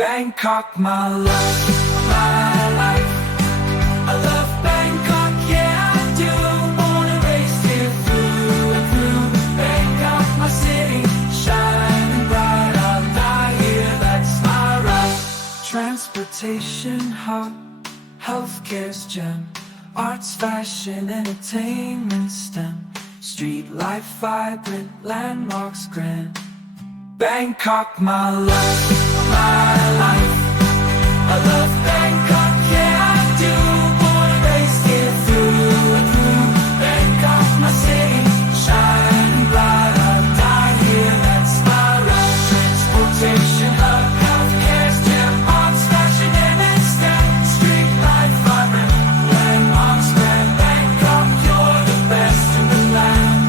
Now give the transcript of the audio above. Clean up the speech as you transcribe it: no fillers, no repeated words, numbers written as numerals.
Bangkok, my love, my life. I love Bangkok, yeah I do. Wanna race here through and through. Bangkok, my city, shining bright. I'll die here, that's my right. Transportation hub, healthcare's gem, arts, fashion, entertainment STEM. Street life vibrant, landmarks grand. Bangkok, my love, my life. I love